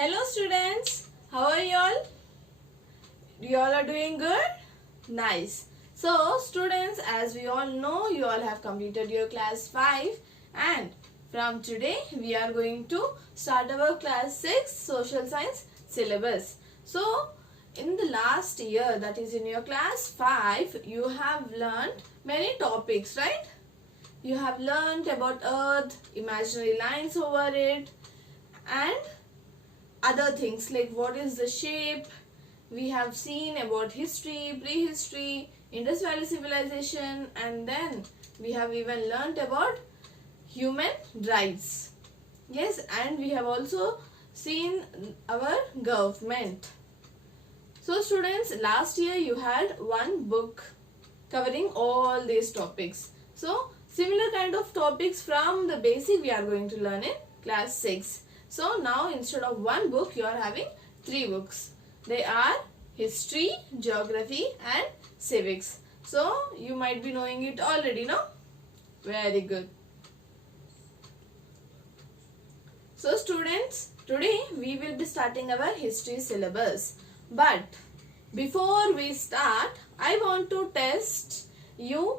Hello students, how are you all? You all are doing good? Nice. So students, as we all know, you all have completed your class 5 and from today we are going to start our class 6 social science syllabus. So in the last year, that is in your class 5, you have learned many topics, right? You have learned about earth, imaginary lines over it and other things like what is the shape. We have seen about history, prehistory, Indus Valley civilization, and then we have even learnt about human rights. Yes, and we have also seen our government. So students, last year you had one book covering all these topics. So similar kind of topics from the basic we are going to learn in class 6. So now instead of one book you are having 3 books. They are history, geography and civics. So you might be knowing it already, no? Very good. So students, today we will be starting our history syllabus. But before we start, I want to test you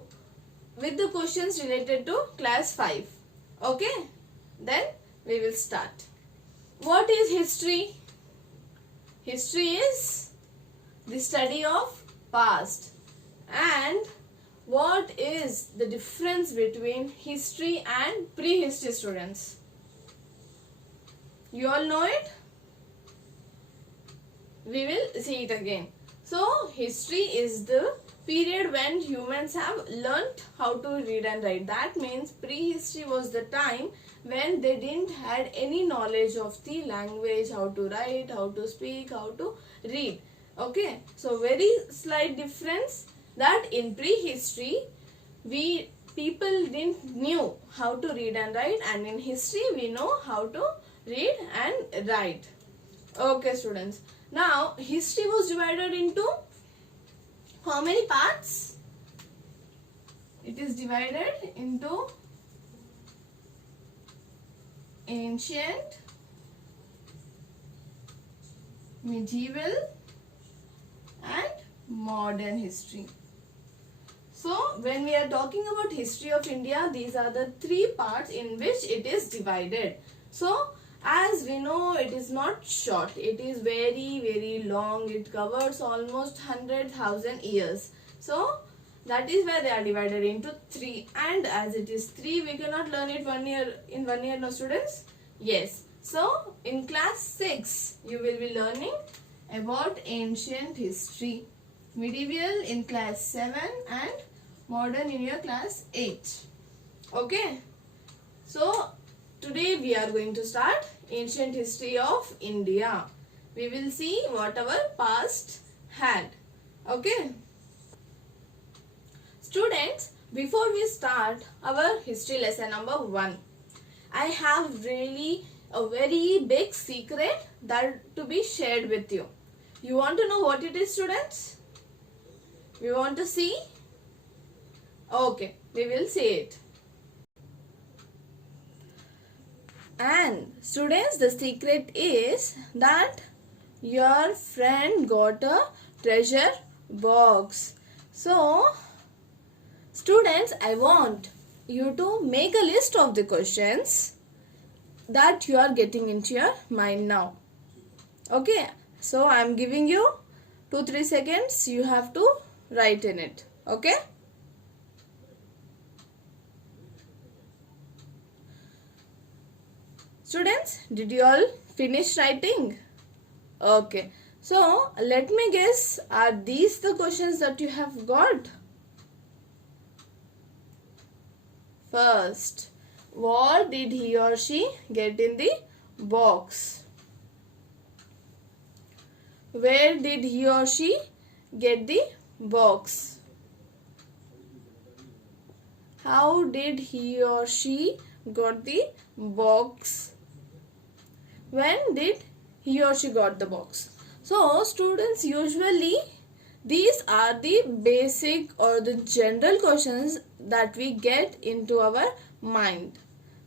with the questions related to class 5. Okay? Then we will start. What is history? History is the study of past. And what is the difference between history and prehistory, students? You all know it? We will see it again. So history is the period when humans have learnt how to read and write. That means prehistory was the time when they didn't had any knowledge of the language, how to write, how to speak, how to read. Okay, so very slight difference that in prehistory people didn't knew how to read and write, and in history we know how to read and write. Okay students, now history was divided into how many parts? It is divided into ancient, medieval and modern history. So when we are talking about history of India, these are the 3 parts in which it is divided. So as we know, it is not short, it is very long. It covers almost 100,000 years. So that is why they are divided into 3, and as it is 3, we cannot learn it in 1 year, no students? Yes. So in class 6 you will be learning about ancient history, medieval in class 7 and modern in your class 8. Okay. So today we are going to start ancient history of India. We will see what our past had. Okay. Students, before we start our history lesson number 1, I have really a very big secret that to be shared with you. You want to know what it is, students? We want to see? Okay, we will see it. And students, the secret is that your friend got a treasure box. So students, I want you to make a list of the questions that you are getting into your mind now. Okay, so I am giving you 2-3 seconds. You have to write in it. Okay. Students, did you all finish writing? Okay. So let me guess, are these the questions that you have got? First, what did he or she get in the box? Where did he or she get the box? How did he or she got the box? When did he or she got the box? So students, usually these are the basic or the general questions that we get into our mind.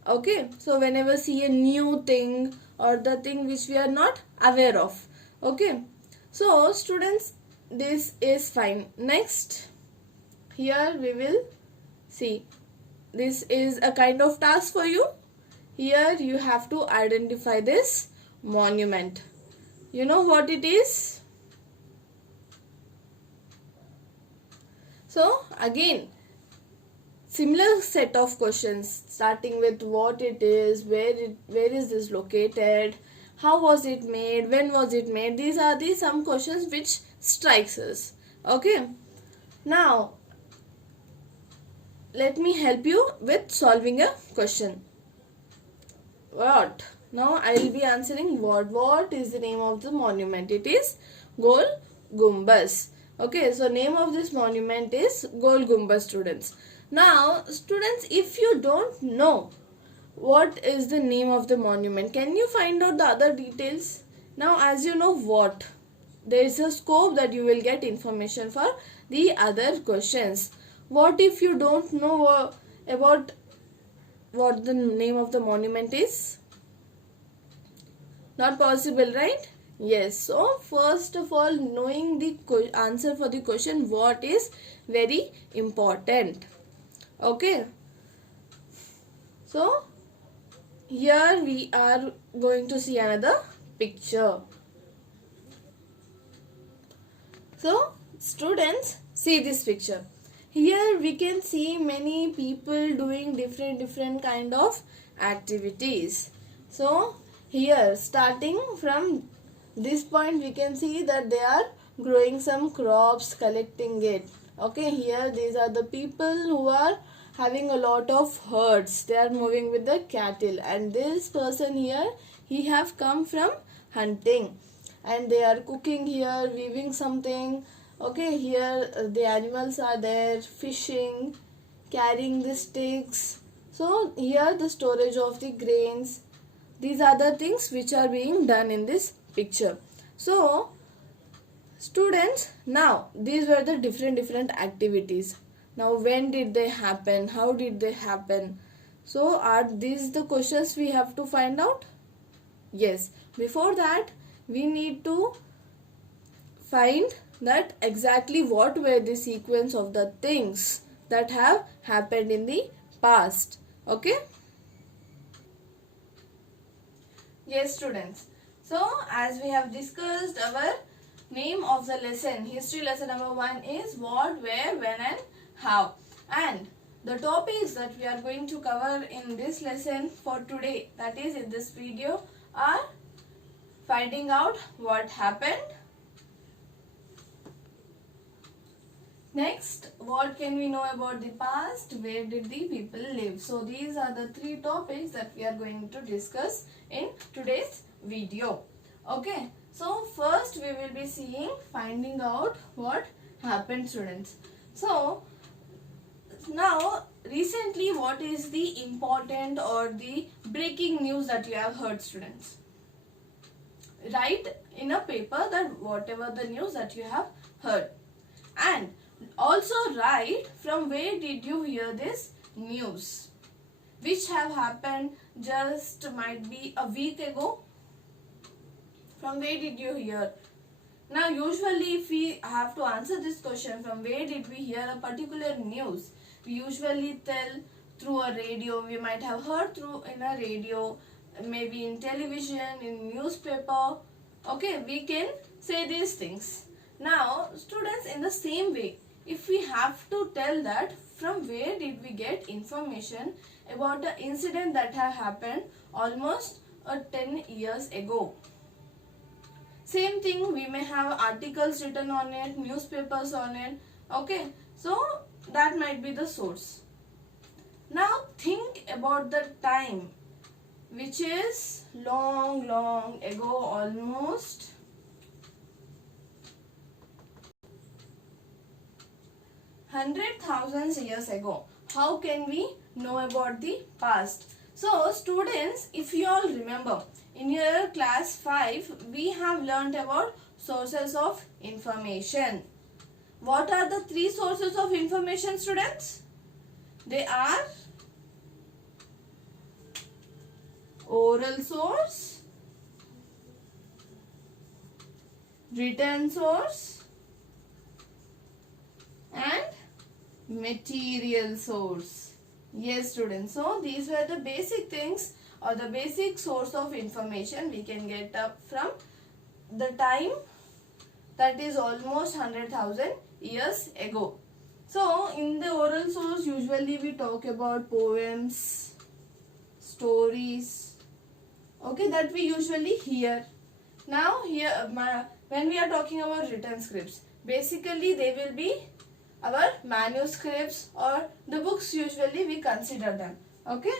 Okay, so whenever see a new thing or the thing which we are not aware of. Okay, so students, this is fine. Next, here we will see, this is a kind of task for you. Here you have to identify this monument. You know what it is? So again, similar set of questions, starting with what it is, where is this located, how was it made, when was it made. These are the some questions which strikes us. Okay, now let me help you with solving a question. What? Now I will be answering what. What is the name of the monument? It is Gol Gumbaz. Okay, so name of this monument is Gol Gumbaz, students. Now, students, if you don't know what is the name of the monument, can you find out the other details? Now, as you know what, there is a scope that you will get information for the other questions. What if you don't know about what the name of the monument is? Not possible, right? Yes. So first of all, knowing the answer for the question what is very important. Okay. So here we are going to see another picture. So students, see this picture. Here we can see many people doing different kind of activities. So here, starting from this point, we can see that they are growing some crops, collecting it. Okay, here these are the people who are having a lot of herds. They are moving with the cattle, and this person here, he have come from hunting, and they are cooking here, weaving something. Okay, here the animals are there, fishing, carrying the sticks. So here the storage of the grains. These are the things which are being done in this picture. So students, now these were the different activities. Now when did they happen? How did they happen? So are these the questions we have to find out? Yes. Before that, we need to find that exactly what were the sequence of the things that have happened in the past. Okay? Yes, students. So as we have discussed, our name of the lesson, history lesson number 1 is what, where, when and how. And the topics that we are going to cover in this lesson for today, that is in this video, are finding out what happened. Next, what can we know about the past? Where did the people live? So these are the 3 topics that we are going to discuss in today's video. Okay, so first we will be seeing finding out what happened, students. So now recently, what is the important or the breaking news that you have heard, students? Write in a paper that whatever the news that you have heard, and also write from where did you hear this news, which have happened just might be a week ago. From where did you hear? Now usually if we have to answer this question, from where did we hear a particular news, we usually tell through a radio. We might have heard through in a radio, maybe in television, in newspaper. Okay, we can say these things. Now students, in the same way, if we have to tell that from where did we get information about an incident that have happened almost 10 years ago. Same thing, we may have articles written on it, newspapers on it. Okay, so that might be the source. Now think about the time, which is long ago, almost 100,000 years ago. How can we know about the past? So students, if you all remember, in your class 5, we have learnt about sources of information. What are the 3 sources of information, students? They are oral source, written source and material source. Yes, students. So these were the basic things or the basic source of information we can get up from the time that is almost 100,000 years ago. So in the oral source usually we talk about poems, stories, okay, that we usually hear. Now here when we are talking about written scripts, basically they will be our manuscripts or the books usually we consider them. Okay.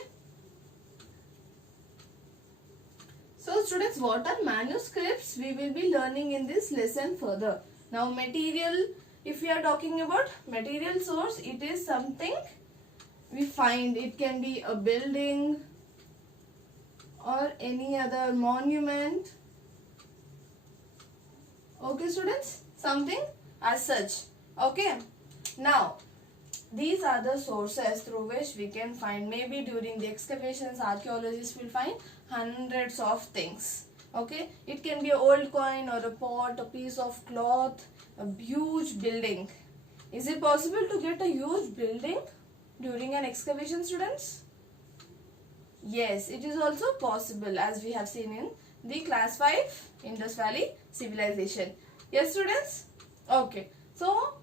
So students, what are manuscripts? We will be learning in this lesson further. Now material, if we are talking about material source, it is something we find. It can be a building or any other monument. Okay students, something as such. Okay. Now, these are the sources through which we can find, maybe during the excavations, archaeologists will find hundreds of things. Okay, it can be an old coin or a pot, a piece of cloth, a huge building. Is it possible to get a huge building during an excavation, students? Yes, it is also possible, as we have seen in the class 5 Indus Valley Civilization. Yes, students? Okay, so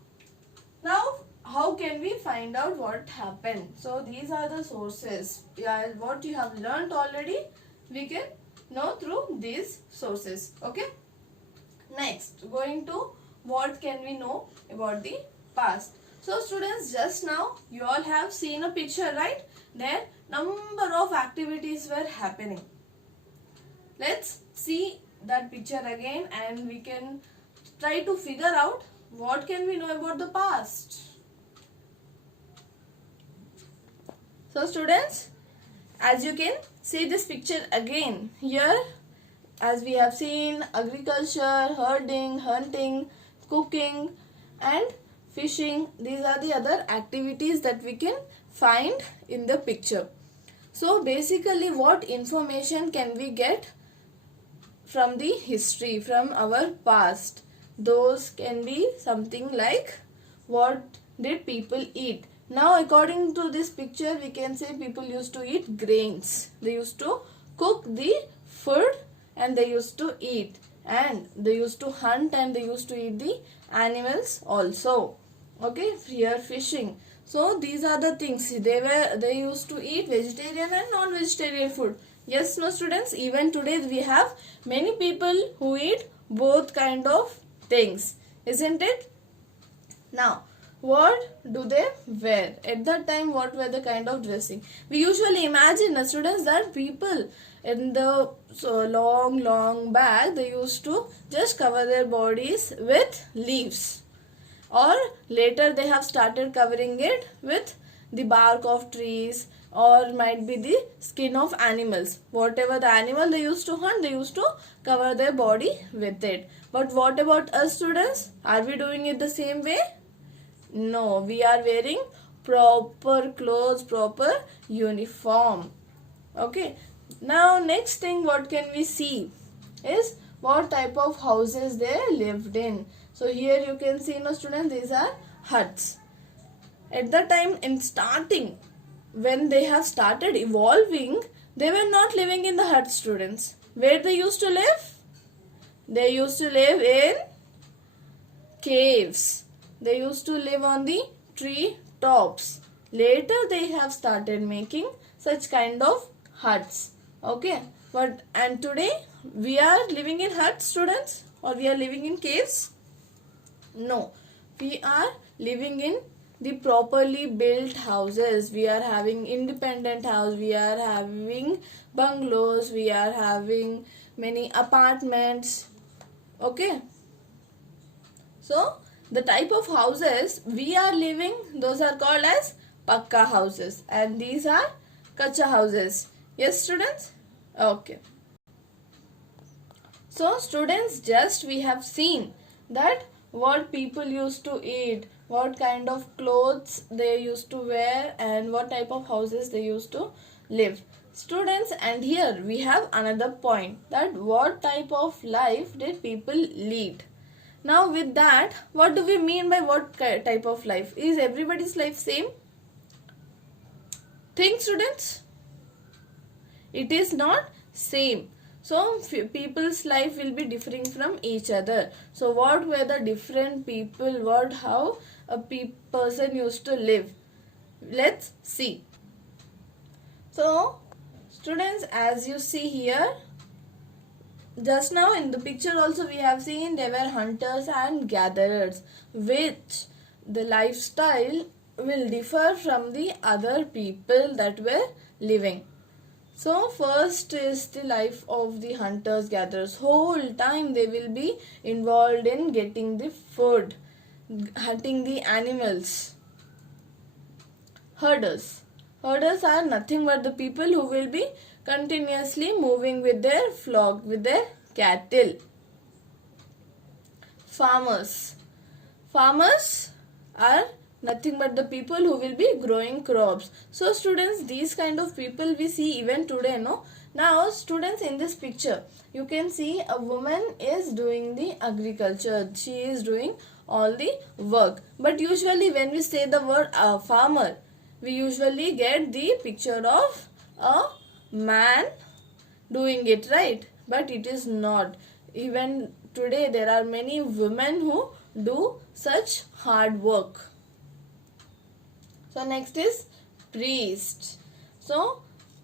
now, how can we find out what happened? So, these are the sources. What you have learnt already, we can know through these sources. Okay. Next, going to what can we know about the past. So, students, just now you all have seen a picture, right? There number of activities were happening. Let's see that picture again and we can try to figure out what can we know about the past. So students, as you can see this picture again, here as we have seen agriculture, herding, hunting, cooking and fishing, these are the other activities that we can find in the picture. So basically what information can we get from the history, from our past? Those can be something like what did people eat. Now according to this picture we can say people used to eat grains. They used to cook the food and they used to eat, and they used to hunt and they used to eat the animals also. Okay, here fishing. So these are the things they used to eat vegetarian and non-vegetarian food. Yes, no students, even today we have many people who eat both kind of things, isn't it? Now, what do they wear? At that time, what were the kind of dressing? We usually imagine, students, that people in the long back, they used to just cover their bodies with leaves. Or later they have started covering it with the bark of trees or might be the skin of animals. Whatever the animal they used to hunt, they used to cover their body with it. But what about us students? Are we doing it the same way? No, we are wearing proper clothes, proper uniform. Okay. Now next thing what can we see is what type of houses they lived in. So here you can see, students, these are huts. At the time in starting, when they have started evolving, they were not living in the huts, students. Where they used to live? They used to live in caves. They used to live on the tree tops. Later they have started making such kind of huts. Okay. And today we are living in huts, students, or we are living in caves? No. We are living in the properly built houses. We are having independent house. We are having bungalows. We are having many apartments. Okay. So, the type of houses we are living, those are called as Pakka houses. And these are Kacha houses. Yes, students? Okay. So, students, just we have seen that what people used to eat, what kind of clothes they used to wear and what type of houses they used to live. Students, and here we have another point, that what type of life did people lead. Now with that, what do we mean by what type of life? Is everybody's life same? Think, students? It is not same. So people's life will be differing from each other. So what were the different people, how a person used to live? Let's see. So students, as you see here, just now in the picture also we have seen they were hunters and gatherers, which the lifestyle will differ from the other people that were living. So first is the life of the hunters gatherers. Whole time they will be involved in getting the food, hunting the animals. Herders. Herders are nothing but the people who will be continuously moving with their flock, with their cattle. Farmers. Farmers are nothing but the people who will be growing crops. So students, these kind of people we see even today, no? Now students, in this picture you can see a woman is doing the agriculture. She is doing all the work. But usually when we say the word farmer, we usually get the picture of a man doing it, right? But it is not. Even today there are many women who do such hard work. So next is priest. So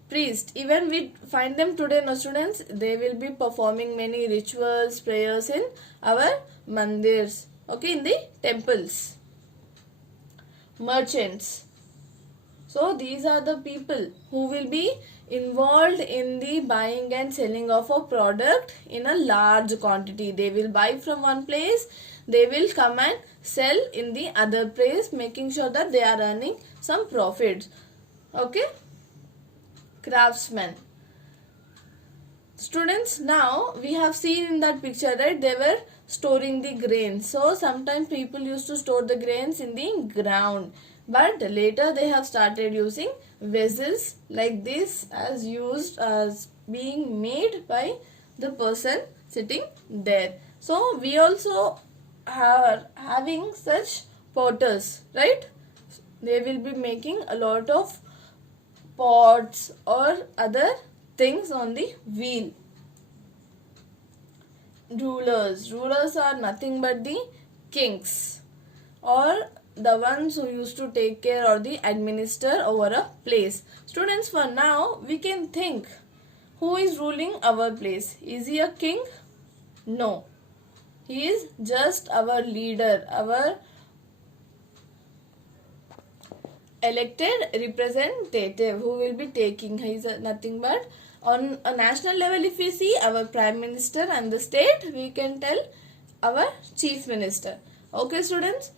priest, even we find them today, no students, they will be performing many rituals, prayers in our mandirs, okay, in the temples. Merchants. So these are the people who will be involved in the buying and selling of a product in a large quantity. They will buy from one place, they will come and sell in the other place, making sure that they are earning some profits. Okay. Craftsmen. Students, now we have seen in that picture, right, they were storing the grains. So sometimes people used to store the grains in the ground, but later they have started using vessels like this as being made by the person sitting there. So we also are having such potters, right? They will be making a lot of pots or other things on the wheel. Rulers. Rulers are nothing but the kings, or the ones who used to take care or the administer over a place. Students, for now we can think, who is ruling our place? Is he a king? No. He is just our leader, our elected representative who will be taking. He is nothing but, on a national level if we see, our prime minister, and the state we can tell our chief minister. Okay students,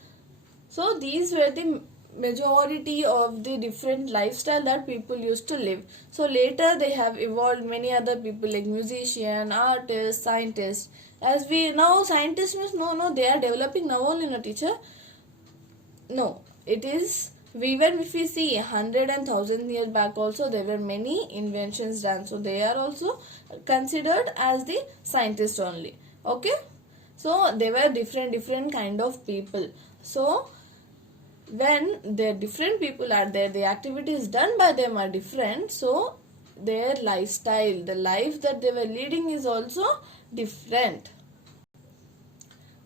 so these were the majority of the different lifestyle that people used to live. So later they have evolved many other people like musician, artist, scientist. As we now, scientists means no, they are developing now only, no teacher. No, it is, even if we see 100 and 1000 years back also there were many inventions done. So they are also considered as the scientists only. Okay. So they were different kind of people. So when the different people are there, the activities done by them are different. So their lifestyle, the life that they were leading is also different.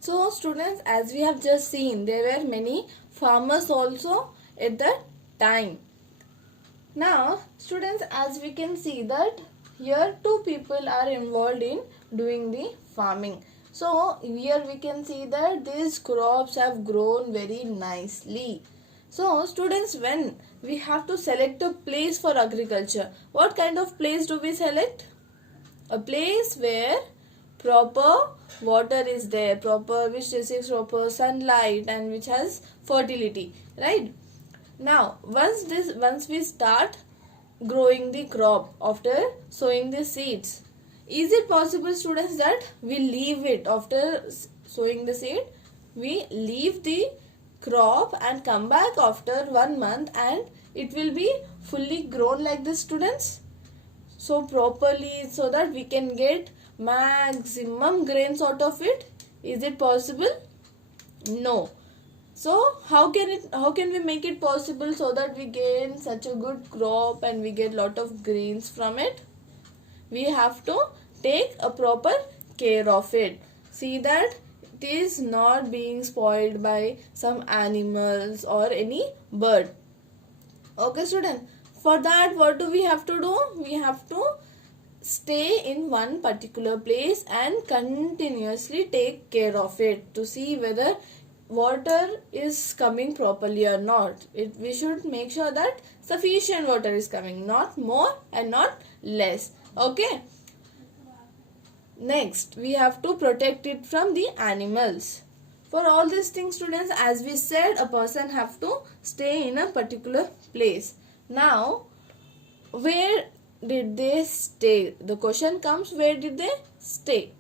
So students, as we have just seen, there were many farmers also at that time. Now students, as we can see that here two people are involved in doing the farming. So here we can see that these crops have grown very nicely. So students, when we have to select a place for agriculture, what kind of place do we select? A place where proper water is there, which receives proper sunlight and which has fertility, right? Now once we start growing the crop after sowing the seeds, is it possible students that we leave it after sowing the seed? We leave the crop and come back after 1 month and it will be fully grown like this, students? So properly, so that we can get maximum grains out of it? Is it possible? No. So how can we make it possible so that we gain such a good crop and we get lot of grains from it? We have to take a proper care of it. See that it is not being spoiled by some animals or any bird. Okay, student. For that, what do we have to do? We have to stay in one particular place and continuously take care of it to see whether water is coming properly or not. We should make sure that sufficient water is coming, not more and not less. Okay. Next, we have to protect it from the animals. For all these things, students, as we said, a person have to stay in a particular place. Now, where did they stay? The question comes, where did they stay?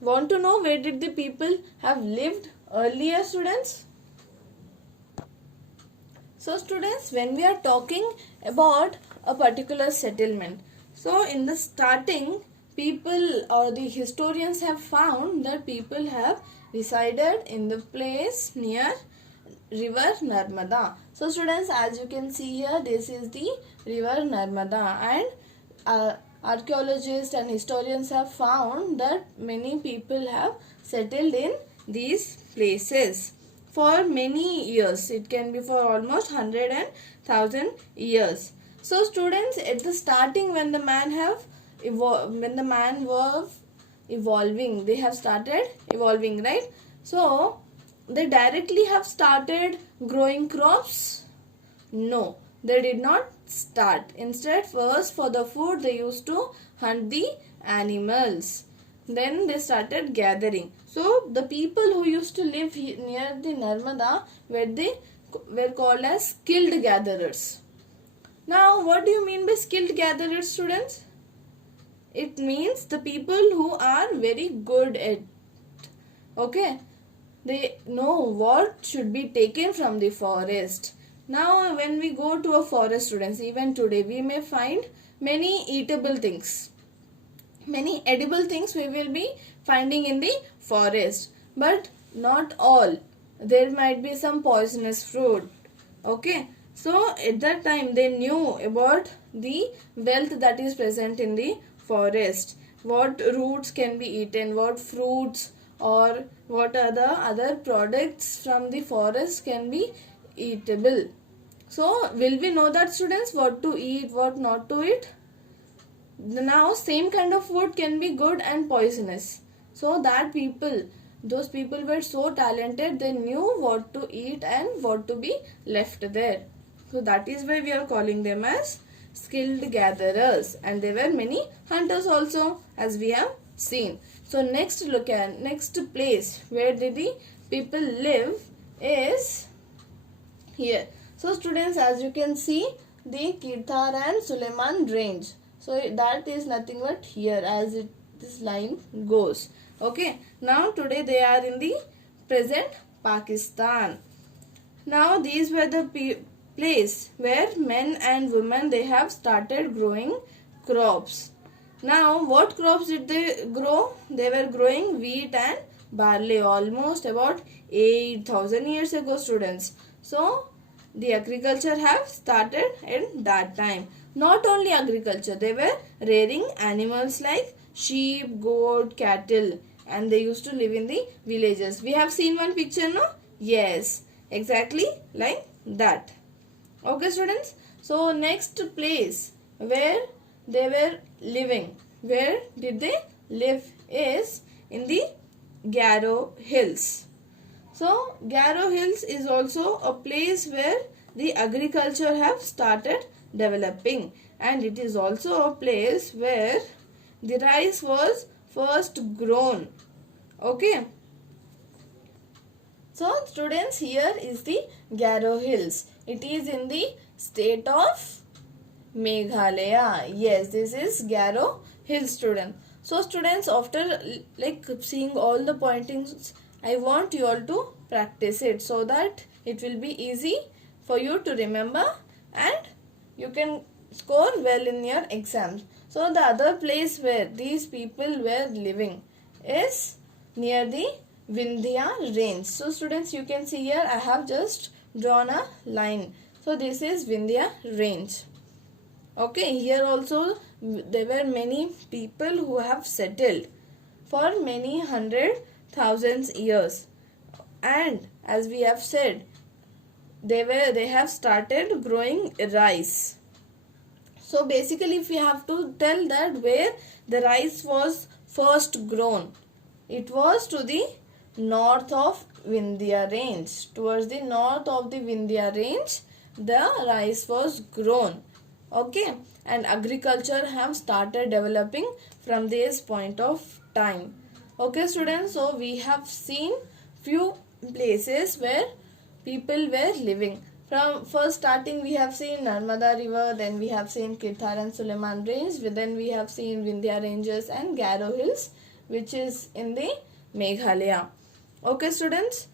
Want to know where did the people have lived earlier, students? So students, when we are talking about a particular settlement, so in the starting, people or the historians have found that people have resided in the place near river Narmada. So students, as you can see here, this is the river Narmada, and archaeologists and historians have found that many people have settled in these places for many years. It can be for almost 100 and 1000 years. So students, at the starting, when the man was evolving, they have started evolving, right? So they directly have started growing crops? No, they did not start. Instead, first for the food they used to hunt the animals. Then they started gathering. So the people who used to live near the Narmada were called as skilled gatherers. Now, what do you mean by skilled gatherers, students? It means the people who are very good at, okay, they know what should be taken from the forest. Now, when we go to a forest, students, even today, we may find many eatable things. Many edible things we will be finding in the forest. But not all. There might be some poisonous fruit. Okay. So, at that time, they knew about the wealth that is present in the forest. What roots can be eaten, what fruits or what other products from the forest can be eatable. So, will we know that, students, what to eat, what not to eat? Now, same kind of food can be good and poisonous. So, those people were so talented, they knew what to eat and what to be left there. So, that is why we are calling them as skilled gatherers. And there were many hunters also, as we have seen. So, next place where did the people live is here. So, students, as you can see, the Kirthar and Suleiman range. So, that is nothing but here as this line goes. Okay. Now, today they are in the present Pakistan. Now, these were the place where men and women, they have started growing crops. Now, what crops did they grow? They were growing wheat and barley almost about 8,000 years ago, students. So, the agriculture have started in that time. Not only agriculture, they were rearing animals like sheep, goat, cattle, and they used to live in the villages. We have seen one picture, no? Yes, exactly like that. Okay, students. So, next place where they were living, where did they live, is in the Garo Hills. So, Garo Hills is also a place where the agriculture have started developing, and it is also a place where the rice was first grown. Okay. So, students, here is the Garo Hills. It is in the state of Meghalaya. Yes, this is Garo Hills, student. So, students, after seeing all the pointings, I want you all to practice it so that it will be easy for you to remember and you can score well in your exams. So, the other place where these people were living is near the Vindhya range. So students, you can see here I have just drawn a line. So this is Vindhya range. Okay, here also there were many people who have settled for many hundred thousands years, and as we have said, they have started growing rice. So basically, if we have to tell that where the rice was first grown, it was to the north of Vindhya range. Towards the north of the Vindhya range, the rice was grown. Okay, and agriculture have started developing from this point of time. Okay students, so we have seen few places where people were living. From first starting we have seen Narmada river, then we have seen Kirthar and Suleiman range, then we have seen Vindhya ranges and Garo hills, which is in the Meghalaya. Okay students.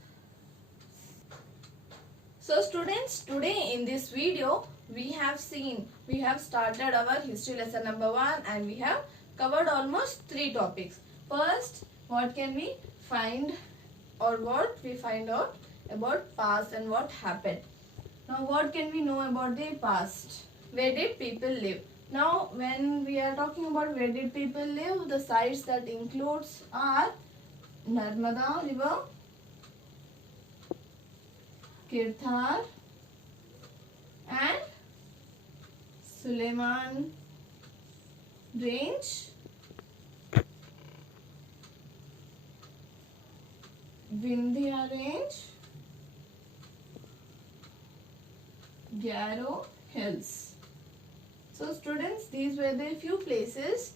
So students, today in this video we have started our history lesson number 1 and we have covered almost 3 topics. First, what can we find or what we find out about past and what happened. Now what can we know about the past? Where did people live? Now when we are talking about where did people live, the sites that includes are Narmada river, Kirthar and Suleiman range, Vindhya range, Garo hills. So students, these were the few places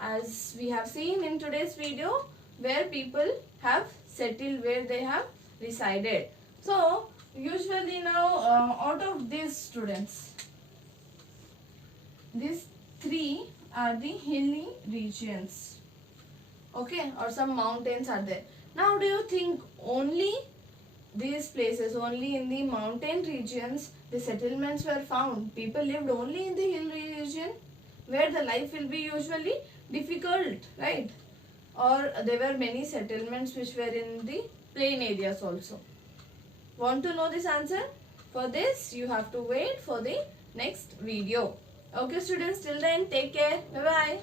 as we have seen in today's video where people have settled, where they have resided. So usually now out of these students, these 3 are the hilly regions, okay, or some mountains are there. Now do you think only these places, only in the mountain regions the settlements were found? People lived only in the hill region where the life will be usually difficult, right? Or there were many settlements which were in the plain areas also. Want to know this answer? For this you have to wait for the next video. Okay students, till then take care. Bye bye.